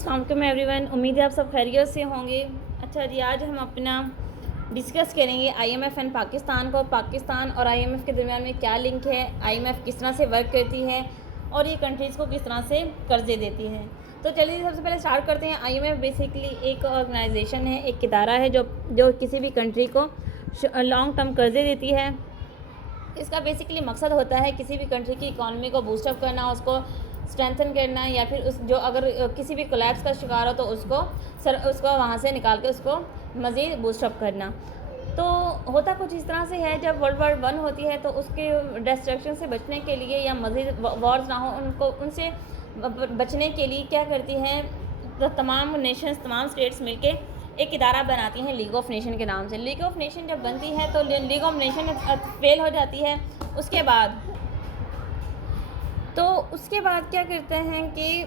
अस्सलाम वालेकुम एवरीवन। उम्मीद है आप सब खैरियत से होंगे। अच्छा जी, आज हम अपना डिस्कस करेंगे आईएमएफ एंड पाकिस्तान को। पाकिस्तान और आईएमएफ के दरमियान में क्या लिंक है, आईएमएफ किस तरह से वर्क करती है और ये कंट्रीज़ को किस तरह से कर्जे देती है। तो चलिए सबसे पहले स्टार्ट करते हैं। आईएमएफ बेसिकली एक ऑर्गेनाइजेशन है, एक इदारा है जो किसी भी कंट्री को लॉन्ग टर्म कर्जे देती है। इसका बेसिकली मकसद होता है किसी भी कंट्री की इकॉनमी को बूस्टअप करना, उसको स्ट्रेंथन करना, या फिर उस जो अगर किसी भी कोलैप्स का शिकार हो तो उसको वहाँ से निकाल के उसको मज़ीद बूस्टअप करना। तो होता कुछ इस तरह से है, जब वर्ल्ड वॉर 1 होती है तो उसके डिस्ट्रक्शन से बचने के लिए या मज़ीद वॉर्स ना हो उनसे बचने के लिए क्या करती हैं, तो तमाम नेशंस, तमाम स्टेट्स मिलके एक इदारा बनाती हैं लीग ऑफ नेशन के नाम से। लीग ऑफ नेशन जब बनती है तो लीग ऑफ नेशन फेल हो जाती है। उसके बाद क्या करते हैं कि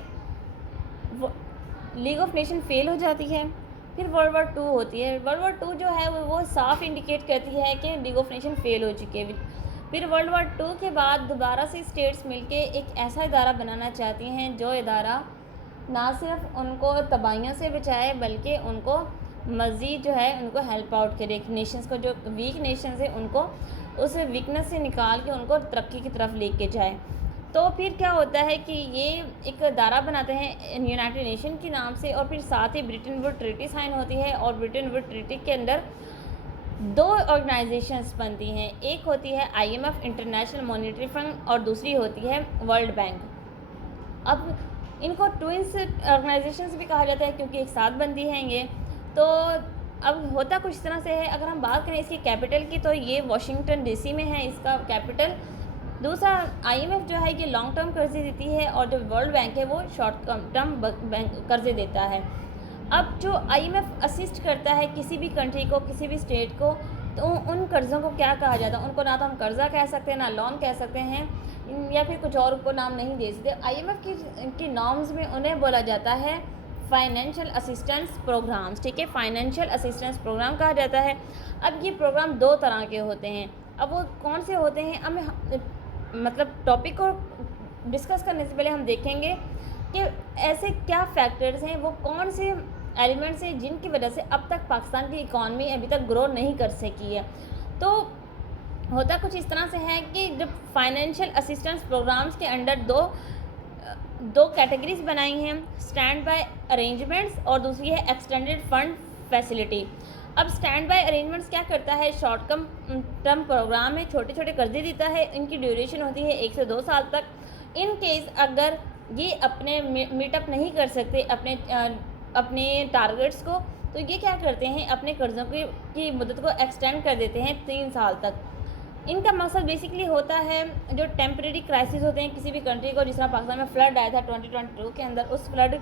लीग ऑफ नेशन फेल हो जाती है। फिर वर्ल्ड वॉर 2 होती है। वर्ल्ड वॉर 2 जो है वो साफ इंडिकेट करती है कि लीग ऑफ नेशन फेल हो चुकी है। फिर वर्ल्ड वॉर 2 के बाद दोबारा से स्टेट्स मिलके एक ऐसा इदारा बनाना चाहती हैं जो इदारा ना सिर्फ उनको तबाहियों से बचाए बल्कि उनको मज़ीद जो है उनको हेल्प आउट करे। नेशंस को, जो वीक नेशंस है, उनको उस वीकनेस से निकाल के उनको तरक्की की तरफ लेके जाए। तो फिर क्या होता है कि ये एक इदारा बनाते हैं यूनाइटेड नेशन के नाम से, और फिर साथ ही ब्रिटेन वुड ट्रीटी साइन होती है। और ब्रिटेन वुड ट्रीटी के अंदर 2 ऑर्गेनाइजेशंस बनती हैं। एक होती है आईएमएफ, इंटरनेशनल मॉनेटरी फंड, और दूसरी होती है वर्ल्ड बैंक। अब इनको ट्विंस ऑर्गेनाइजेशंस भी कहा जाता है क्योंकि एक साथ बनती हैं ये। तो अब होता कुछ तरह से है। अगर हम बात करें इसकी कैपिटल की तो ये वाशिंगटन डीसी में है इसका कैपिटल। दूसरा, आईएमएफ जो है ये लॉन्ग टर्म कर्जे देती है और जो वर्ल्ड बैंक है वो शॉर्ट टर्म बैंक कर्जे देता है। अब जो आईएमएफ असिस्ट करता है किसी भी कंट्री को, किसी भी स्टेट को, तो उन कर्ज़ों को क्या कहा जाता है? उनको ना तो हम कर्ज़ा कह सकते हैं, ना लोन कह सकते हैं, या फिर कुछ और को नाम नहीं दे सकते। आईएमएफ की नॉर्म्स में उन्हें बोला जाता है फाइनेंशियल असिस्टेंस प्रोग्राम्स। ठीक है, फाइनेंशियल असिस्टेंस प्रोग्राम कहा जाता है। अब ये प्रोग्राम 2 तरह के होते हैं। अब वो कौन से होते हैं, अब मतलब टॉपिक को डिस्कस करने से पहले हम देखेंगे कि ऐसे क्या फैक्टर्स हैं, वो कौन से एलिमेंट्स हैं जिनकी वजह से अब तक पाकिस्तान की इकॉनमी अभी तक ग्रो नहीं कर सकी है। तो होता कुछ इस तरह से है कि जब फाइनेंशियल असिस्टेंस प्रोग्राम्स के अंडर दो कैटेगरीज बनाई हैं, स्टैंड बाय अरेंजमेंट्स और दूसरी है एक्सटेंडेड फंड फैसिलिटी। अब स्टैंड बाय अरेंजमेंट्स क्या करता है, शॉर्ट टर्म प्रोग्राम में छोटे छोटे कर्जे देता है। इनकी ड्यूरेशन होती है 1 से 2 साल तक। इन केस अगर ये अपने मीटअप नहीं कर सकते अपने टारगेट्स को, तो ये क्या करते हैं, अपने कर्ज़ों की मुद्दत को एक्सटेंड कर देते हैं 3 साल तक। इनका मकसद बेसिकली होता है जो टेम्परेरी क्राइसिस होते हैं किसी भी कंट्री को, जिस तरह पाकिस्तान में फ्लड आया था 2022 के अंदर, उस फ्लड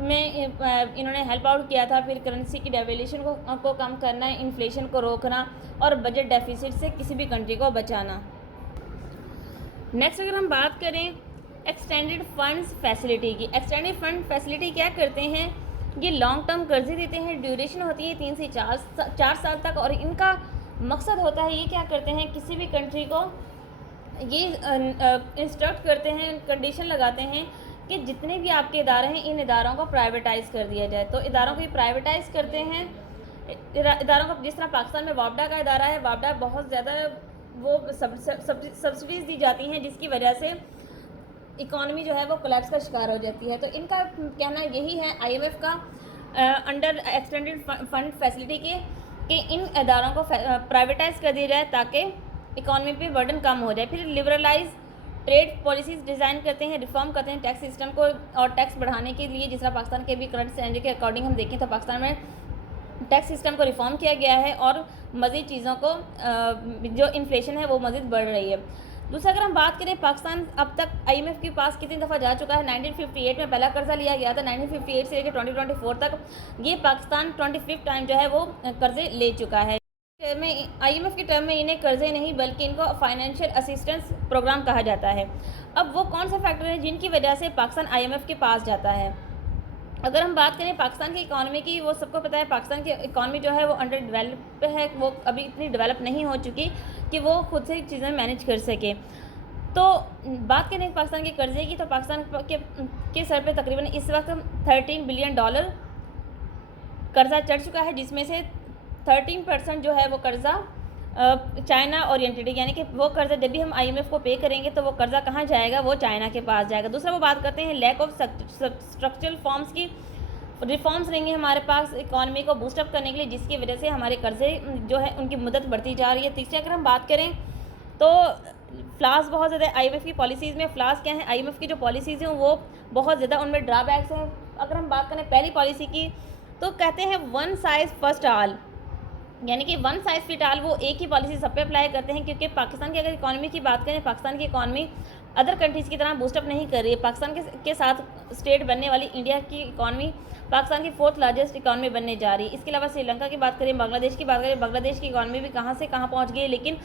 में इन्होंने हेल्प आउट किया था। फिर करेंसी की डेवैल्यूएशन को कम करना, इन्फ्लेशन को रोकना और बजट डेफिसिट से किसी भी कंट्री को बचाना। नेक्स्ट अगर हम बात करें एक्सटेंडेड फंड्स फैसिलिटी की। एक्सटेंडेड फंड फैसिलिटी क्या करते हैं, ये लॉन्ग टर्म कर्जे देते हैं। ड्यूरेशन होती है 3 से 4 साल तक। और इनका मकसद होता है, ये क्या करते हैं, किसी भी कंट्री को ये इंस्ट्रक्ट करते हैं, कंडीशन लगाते हैं कि जितने भी आपके इदारे हैं इन इदारों को प्राइवेटाइज़ कर दिया जाए। तो इदारों को ये प्राइवेटाइज़ करते हैं। इदारों को, जिस तरह पाकिस्तान में वापडा का इदारा है, वापडा बहुत ज़्यादा वो सब्सिडीज़ दी जाती हैं जिसकी वजह से इकॉनमी जो है वो कोलैप्स का शिकार हो जाती है। तो इनका कहना यही है आईएमएफ का अंडर एक्सटेंडेड फंड फैसिलिटी के कि इन इदारों को प्राइवेटाइज़ कर दिया जाए ताकि इकॉनमी पे बर्डन कम हो जाए। फिर लिबरलाइज ट्रेड पॉलिसीज़ डिज़ाइन करते हैं, रिफॉर्म करते हैं टैक्स सिस्टम को, और टैक्स बढ़ाने के लिए जिस तरह पाकिस्तान के भी करंट सिनेरियो के अकॉर्डिंग हम देखें तो पाकिस्तान में टैक्स सिस्टम को रिफॉर्म किया गया है और मज़ीद चीज़ों को जो इन्फ्लेशन है वो मज़ीद बढ़ रही है। दूसरा, अगर हम बात करें पाकिस्तान अब तक आईएमएफ के पास कितनी दफ़ा जा चुका है, 1958 में पहला कर्जा लिया गया था। 1958 से लेकर 2024 तक ये पाकिस्तान 25th टाइम जो है वो कर्जे ले चुका है। आईएमएफ के टर्म में इन्हें कर्जे नहीं बल्कि इनको फाइनेंशियल असिस्टेंस प्रोग्राम कहा जाता है। अब वो कौन सा फैक्टर है जिनकी वजह से पाकिस्तान आईएमएफ के पास जाता है? अगर हम बात करें पाकिस्तान की इकॉनमी की, वो सबको पता है पाकिस्तान की इकॉनमी जो है वो अंडर डेवलप है, वो अभी इतनी डेवलप नहीं हो चुकी कि वो खुद से चीज़ें मैनेज कर सके। तो बात करें पाकिस्तान के कर्जे की, तो पाकिस्तान के सर पे तकरीबन इस वक्त $13 बिलियन कर्जा चढ़ चुका है, जिसमें से 13% जो है वो कर्जा चाइना ओरिएंटेड है, यानी कि वो कर्जा जब भी हम IMF को पे करेंगे तो वो कर्जा कहाँ जाएगा, वो चाइना के पास जाएगा। दूसरा वो बात करते हैं लैक ऑफ स्ट्रक्चरल फॉर्म्स की, रिफॉर्म्स रहेंगे हमारे पास इकॉनमी को बूस्टअप करने के लिए, जिसकी वजह से हमारे कर्जे जो है उनकी मुद्दत बढ़ती जा रही है। तीसरी अगर हम बात करें तो फ्लास बहुत ज़्यादा IMF की पॉलिसीज़ में, फ्लास क्या है, IMF की जो पॉलिसीज़ हैं वो बहुत ज़्यादा उनमें ड्रॉबैक्स हैं। अगर हम बात करें पहली पॉलिसी की, तो कहते हैं वन साइज़ फर्स्ट ऑल, यानी कि वन साइज़ फिट ऑल, वो एक ही पॉलिसी सब पे अप्लाई करते हैं, क्योंकि पाकिस्तान की अगर इकॉनमी की बात करें, पाकिस्तान की इकॉनमी अदर कंट्रीज़ की तरह बूस्टअप नहीं कर रही है। पाकिस्तान के साथ स्टेट बनने वाली इंडिया की इकॉनमी पाकिस्तान की 4th लार्जेस्ट इकॉनमी बनने जा रही है। इसके अलावा श्रीलंका की बात करें, बांग्लादेश की बात करें, बांग्लादेश की इकॉनमी भी कहाँ से कहाँ पहुँच गई है, लेकिन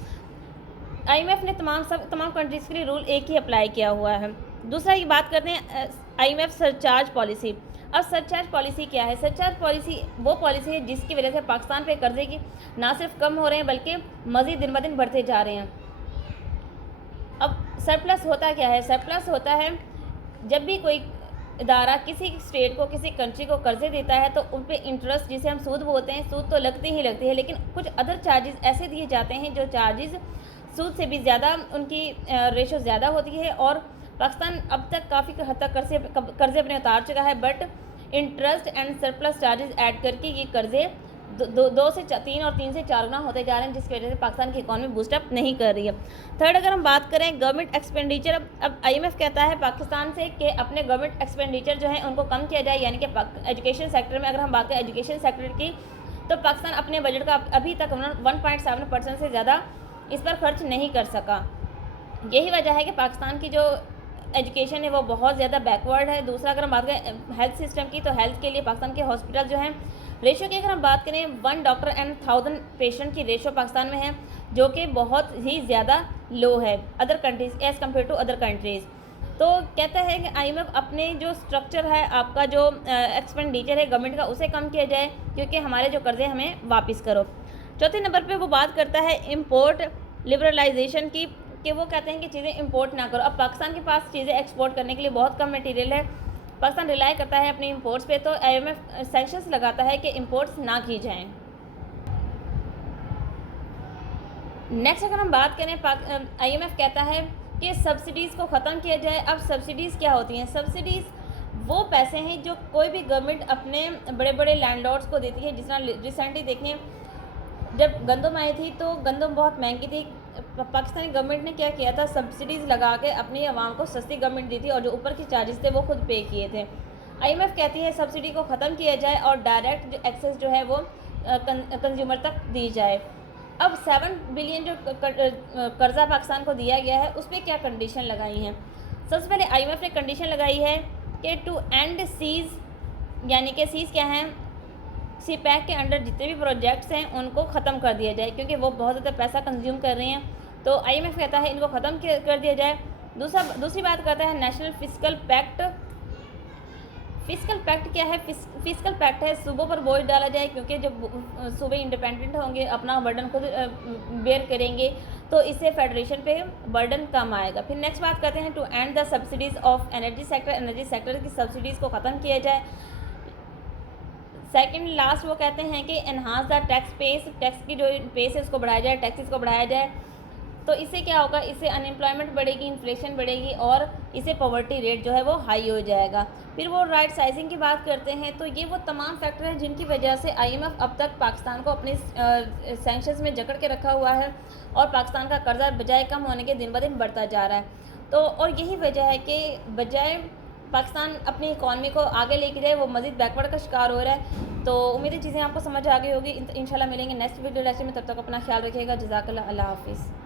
IMF ने तमाम कंट्रीज़ के लिए रूल एक ही अप्लाई किया हुआ है। दूसरा ये बात करते हैं IMF सरचार्ज पॉलिसी। अब सरचार्ज पॉलिसी क्या है? सरचार्ज पॉलिसी वो पॉलिसी है जिसकी वजह से पाकिस्तान पे कर्जे की ना सिर्फ कम हो रहे हैं बल्कि मज़ीद दिन ब दिन बढ़ते जा रहे हैं। अब सरप्लस होता क्या है? सरप्लस होता है जब भी कोई इदारा किसी स्टेट को, किसी कंट्री को कर्जे देता है तो उन पे इंटरेस्ट, जिसे हम सूद बोलते हैं, सूद तो लगती ही लगती है, लेकिन कुछ अदर चार्जेस ऐसे दिए जाते हैं जो चार्जेस सूद से भी ज़्यादा, उनकी रेशो ज़्यादा होती है। और पाकिस्तान अब तक काफ़ी हद तक कर्जे अपने उतार चुका है, but interest and surplus charges add करके ये कर्जे 2 से 3 और 3 से 4 गुना होते जा रहे हैं, जिसकी वजह से पाकिस्तान की इकॉनमी बूस्टअप नहीं कर रही है। थर्ड, अगर हम बात करें गवर्नमेंट एक्सपेंडिचर, अब IMF कहता है पाकिस्तान से कि अपने गवर्नमेंट एक्सपेंडिचर जो है उनको कम किया जाए, यानी कि एजुकेशन सेक्टर में अगर हम बात करें एजुकेशन सेक्टर की, तो पाकिस्तान अपने बजट का अभी तक 1.7% से ज़्यादा इस पर खर्च नहीं कर सका। यही वजह है कि पाकिस्तान की जो एजुकेशन है वो बहुत ज़्यादा बैकवर्ड है। दूसरा, अगर हम बात करें हेल्थ सिस्टम की, तो हेल्थ के लिए पाकिस्तान के हॉस्पिटल जो हैं, रेशो की अगर हम बात करें 1 डॉक्टर एंड 1000 पेशेंट की रेशो पाकिस्तान में है, जो कि बहुत ही ज़्यादा लो है other countries as compare to other countries. तो कहता है कि IMF अपने जो स्ट्रक्चर है, आपका जो एक्सपेंडिचर है गवर्नमेंट का, उसे कम किया जाए, क्योंकि हमारे जो कर्जे हमें वापस करो। चौथे नंबर पे वो बात करता है इम्पोर्ट लिबरलाइजेशन की, कि वो कहते हैं कि चीज़ें इंपोर्ट ना करो। अब पाकिस्तान के पास चीज़ें एक्सपोर्ट करने के लिए बहुत कम मटेरियल है, पाकिस्तान रिलाई करता है अपनी इंपोर्ट्स पे, तो IMF सैंक्शंस लगाता है कि इंपोर्ट्स ना की जाएं। नेक्स्ट अगर हम बात करें, IMF कहता है कि सब्सिडीज़ को ख़त्म किया जाए। अब सब्सिडीज़ क्या होती हैं? सब्सिडीज़ वो पैसे हैं जो कोई भी गवर्नमेंट अपने बड़े बड़े लैंडलॉर्ड्स को देती है। जिस तरह रिसेंटली देखें, जब गंदम आई थी तो गंदम बहुत महंगी थी, पाकिस्तानी गवर्नमेंट ने क्या किया था, सब्सिडीज़ लगा के अपनी आवाम को सस्ती गवर्नमेंट दी थी, और जो ऊपर के चार्जेस थे वो खुद पे किए थे। IMF कहती है सब्सिडी को ख़त्म किया जाए और डायरेक्ट जो एक्सेस जो है वो कंज्यूमर तक दी जाए। अब 7 बिलियन जो कर्जा पाकिस्तान को दिया गया है, उस पर क्या कंडीशन लगाई हैं? सबसे पहले IMF ने कंडीशन लगाई है कि टू एंड सीज़, यानी कि सीज़ क्या हैं, CPEC के अंडर जितने भी प्रोजेक्ट्स हैं उनको ख़त्म कर दिया जाए, क्योंकि वो बहुत ज़्यादा पैसा कंज्यूम कर रहे हैं। तो IMF कहता है इनको ख़त्म कर दिया जाए। दूसरी बात करता है national fiscal pact. Fiscal pact क्या है? फिस्कल पैक्ट है सूबों पर बोझ डाला जाए, क्योंकि जब सूबे इंडिपेंडेंट होंगे, अपना बर्डन खुद बेयर करेंगे, तो इससे फेडरेशन पे बर्डन कम आएगा। फिर नेक्स्ट बात करते हैं to end the subsidies of energy sector. Energy sector की सब्सिडीज़ को ख़त्म किया जाए। सेकंड लास्ट वो कहते हैं कि enhance the tax pace, tax की जो पेस है उसको बढ़ाया जाए, टैक्सेस को बढ़ाया जाए। तो इससे क्या होगा? इससे अनएम्प्लॉयमेंट बढ़ेगी, इन्फ्लेशन बढ़ेगी, और इससे पॉवर्टी रेट जो है वो हाई हो जाएगा। फिर वो राइट साइजिंग की बात करते हैं, तो ये वो तमाम फैक्टर हैं जिनकी वजह से IMF अब तक पाकिस्तान को अपने सैंक्शंस में जकड़ के रखा हुआ है, और पाकिस्तान का कर्जा बजाय कम होने के दिन ब दिन बढ़ता जा रहा है। तो और यही वजह है कि बजाय पाकिस्तान अपनी इकॉनमी को आगे लेके जाए, वो मज़ीद बैकवर्ड का शिकार हो रहा है। तो उम्मीद है चीज़ें आपको समझ आ गई होगी। इंशाल्लाह मिलेंगे नेक्स्ट वीडियो लेक्चर में, तब तक अपना ख्याल रखिएगा। जज़ाकल्लाह, अल्लाह हाफ़िज़।